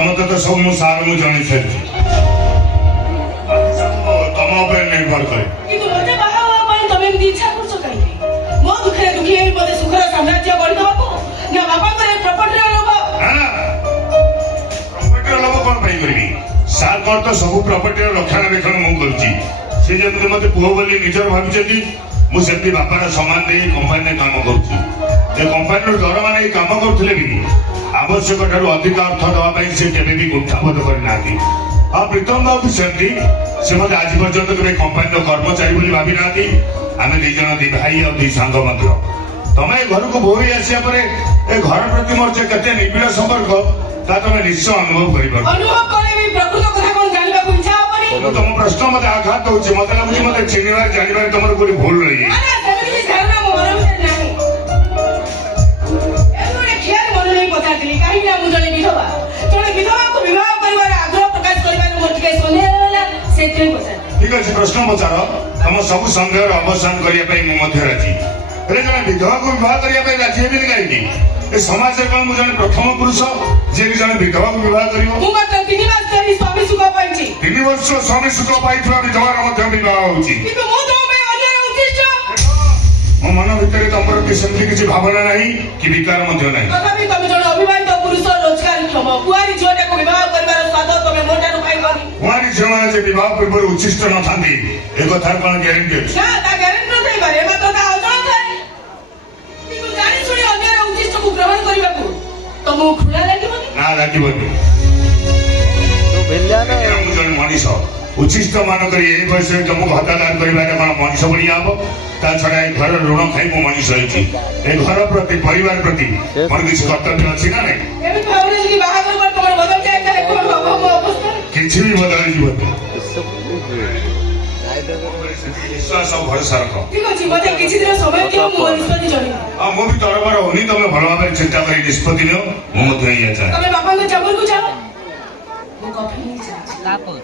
प्रथमतः तो सब मु सार मु जानी सारी तम ऊपर निर्भर करे কিন্তু মতে বাহা হওয়া ପାଇଁ ତମେ ଏମିତି ଇଚ୍ଛା କରୁଛ କାହିଁକି? ମୋ ଦୁଃଖରେ ଦୁଃଖୀ ହେଇ ମତେ ସୁଖର ସାମ୍ରାଜ୍ୟ ଗଢ଼ିଦେବାକୁ ନା ବାପାଙ୍କର ଏ ପ୍ରପର୍ଟିର ଲୋଭ? ନା ପ୍ରପର୍ଟିର ଲୋଭ କଣ ପାଇଁ କରିବି? ସାର୍ କଣ ତ ସବୁ ପ୍ରପର୍ଟିର ରକ୍ଷଣାବେକ୍ଷଣ ମୁଁ କରୁଛି। ସେ ଯେମିତି ମତେ ପୁଅ ବୋଲି ନିଜର ଭାବିଛନ୍ତି ମୁଁ ସେମିତି ବାପାର ସମ୍ମାନ ଦେଇ କମ୍ପାନୀରେ କାମ କରୁଛି। ଏ କମ୍ପାନୀର ଦରମା ନେଇ କାମ କରୁଥିଲେ ବି ଆବଶ୍ୟକ ଠାରୁ ଅଧିକ ଅର୍ଥ ଦେବା ପାଇଁ ସେ କେବେ ବି କୁଣ୍ଠାବୋଧ କରିନାହାନ୍ତି। ଆଉ ପ୍ରୀତମ ବାବୁ ବି ସେମିତି ସେ ମତେ ଆଜି ପର୍ଯ୍ୟନ୍ତ କେବେ କମ୍ପାନୀର କର୍ମଚାରୀ ବୋଲି ଭାବି ନାହାନ୍ତି। ଆମେ ଦି ଜଣ ଦି ଭାଇ ଆଉ ଦି ସାଙ୍ଗ ମଧ୍ୟ। ତମେ ଏ ଘରକୁ ବୋହୂ ହେଇ ଆସିବା ପରେ ଏ ଘର ପ୍ରତି ମୋର ଯେ କେତେ ନିବିଡ଼ ସମ୍ପର୍କ ତା ତମେ ନିଶ୍ଚୟ ଅନୁଭବ କରିପାରୁଛ। ଅନୁଭବ କଲେ ବି ପ୍ରକୃତ କଥା କଣ ଜାଣିବାକୁ ଇଚ୍ଛା ହବନି? ତମ ପ୍ରଶ୍ନ ମତେ ଆଘାତ ଦଉଛି। ମତେ ଲାଗୁଛି ମତେ ଚିହ୍ନିବାରେ ଜାଣିବାରେ ତମର କୋଉଠି ଭୁଲ ରହିଯାଇଛି। ସେମିତି କିଛି ଧାରଣା ମୋ ମନ ଭିତରେ ନାହିଁ। ଏବେ ଗୋଟେ ଖିଆଲ ମନେ ନେଇ ପଚାରିଥିଲି କାହିଁକି ନା ମୁଁ ଜଣେ ବିଧବା। ଜଣେ ବିଧବାକୁ ବିବାହ କରିବାର ଆଗ୍ରହ ପ୍ରକାଶ କରିବାରେ ମୋର ଟିକେ ସନ୍ଦେହ ହେଲା ସେଥିପାଇଁ ପଚାରିଥିଲି। ଠିକ ଅଛି ପ୍ରଶ୍ନ ପଚାର। ତମ ସବୁ ସନ୍ଦେହର ଅବସାନ କରିବା ପାଇଁ ମୁଁ ମଧ୍ୟ ରାଜି। ହେଲେ ଜଣେ ବିଧବାକୁ ବିବାହ କରିବା ପାଇଁ ରାଜି ହେବିନି କାହିଁକି? ଏ ସମାଜରେ କଣ ମୁଁ ଜଣେ ପ୍ରଥମ ପୁରୁଷ ଯିଏକି ଜଣେ ବିଧବାକୁ ବିବାହ କରିବ? ମୁଁ ମାତ୍ର 3 ମାସ ଧରି ସ୍ୱାମୀ ସୁଖ ପାଇଛି। 3 ବର୍ଷ ସ୍ୱାମୀ ସୁଖ ପାଇଥିବା ବିଧବାର ମଧ୍ୟ ବିବାହ ହଉଛି। କିନ୍ତୁ ମୁଁ ତମ ପାଇଁ ଅନ୍ୟର ଉଦ୍ଦିଷ୍ଟ। ମୋ ମନ ଭିତରେ ତମର ସେମିତି କିଛି ଭାବନା ନାହିଁ କି ବିକାର ମଧ୍ୟ ନାହିଁ। ତଥାପି ତମେ ଜଣେ ଅବିବାହିତ ପୁରୁଷ ରୋଜଗାରକ୍ଷମ କୁଆରୀ ଝିଅଟାକୁ ବିବାହ କରିବାର ସ୍ୱାଦ ତମେ ମୋଠାରୁ ପାଇବନି। କୁଆରୀ ଝିଅମାନେ ଯେ ବିବାହ ପୂର୍ବରୁ ଉଚ୍ଛିଷ୍ଟ ନଥାନ୍ତି ଏ କଥାର କଣ ଗ୍ୟାରେଣ୍ଟି ଅଛି? ନା ତା ଗ୍ୟାରେଣ୍ଟି ନଥାଇପାରେ ମାତ୍ର ତା ଅଜଣା ଥାଏ। କିନ୍ତୁ ଜାଣି ଶୁଣି ଅନ୍ୟର ଉଦ୍ଦିଷ୍ଟକୁ ଗ୍ରହଣ କରିବାକୁ ତମକୁ ଘୃଣା ଲାଗିବନି? ନା ଲାଗିବନି। ମୁଁ ଜଣେ ମଣିଷ ଉଚ୍ଛିଷ୍ଟ ମାନ କରି ଏ ବୟସରେ ତମକୁ ହତାଦାର କରିବାରେ କଣ ମଣିଷ ଭଳିଆ ହବ? ତା ଛଡା ଏ ଘର ଋଣ ଖାଇ ମୁଁ ମଣିଷ ହେଇଛି। ଏ ଘର ପ୍ରତି ପରିବାର ପ୍ରତି ମୋର କିଛି କର୍ତ୍ତବ୍ୟ ଅଛି ନା ନାଇଁ? ଏମିତି ଭାବୁନି କି ବାହାଘର ପରେ ତମର ବଦଳି ଯାଇଥାଏ କଣ ହବ ମୋ ଅବସ୍ଥା? କିଛି ବି ବଦଳି ଯିବନି। ବିଶ୍ୱାସ ଆଉ ଭରସା ରଖ। ଠିକ ଅଛି ମତେ କିଛି ଦିନ ସମୟ ଦିଅ ମୁଁ ନିଷ୍ପତ୍ତି ଜଣେଇବି। ଆଉ ମୁଁ ବି ତରବର ହଉନି। ତମେ ଭଲ ଭାବରେ ଚିନ୍ତା କରି ନିଷ୍ପତ୍ତି ନିଅ। ମୁଁ ମଧ୍ୟ ଏଇଆ ଚାହେଁ। ତମେ ବାପାଙ୍କ ଚାମରକୁ ଯାଅ। ମୁଁ କଫି ନେଇ ଯାଉଛି।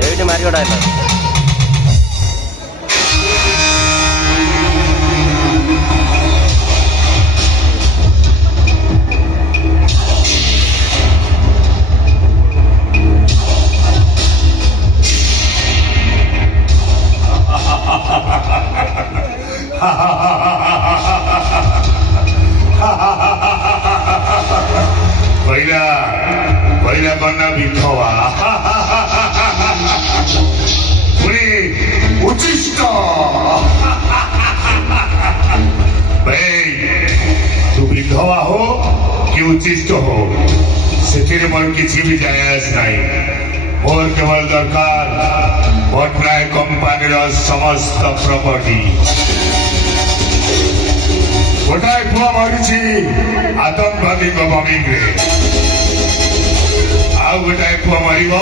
ଏଇଠି ମାରିବ ଡାଇଲଗ। କହିଲା କନ୍ୟା ବିଧବା ପୁଣି ଉଚ୍ଛିଷ୍ଟ। ତୁ ବିଧବା हो कि उच्चिष्ट हो ସେଥିରେ ମୋର କିଛି ବି ଯାଏ ଆସ ନାହିଁ। ମୋର କେବଳ ଦରକାର ପଟ୍ଟନାୟକ କମ୍ପାନୀର ସମସ୍ତ ପ୍ରପର୍ଟି। ଗୋଟାଏ ପୁଅ ମରିଛି ଆତଙ୍କବାଦୀଙ୍କ ବମିଂରେ। ଆଉ ଗୋଟାଏ ପୁଅ ମରିବ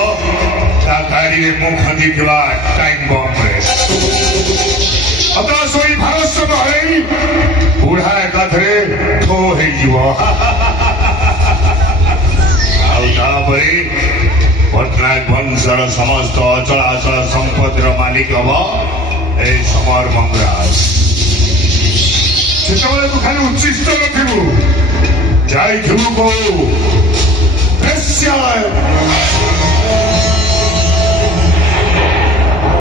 ତା ଗାଡିରେ ମୁଁ ଖଞ୍ଜିଥିବା ଟାଇମ ବମ୍ବରେ। ହତାଶ ହୋଇ ଭାରତ ହରେଇ ବୁଢା ଏକାଥରେ ଠୋ ହେଇଯିବ। ଆଉ ତାପରେ ପଟ୍ଟନାୟକ ବଂଶର ସମସ୍ତ ଅଚଳ ଅଚଳ ସମ୍ପତ୍ତିର ମାଲିକ ହବ ଏଇ ସମର ମଙ୍ଗରାଜ। ସେତେବେଳେ ତୁ ଖାଲି ଉଚ୍ଛିଷ୍ଟ ନଥିବୁ, ଯାଇଥିବୁ କୋଉ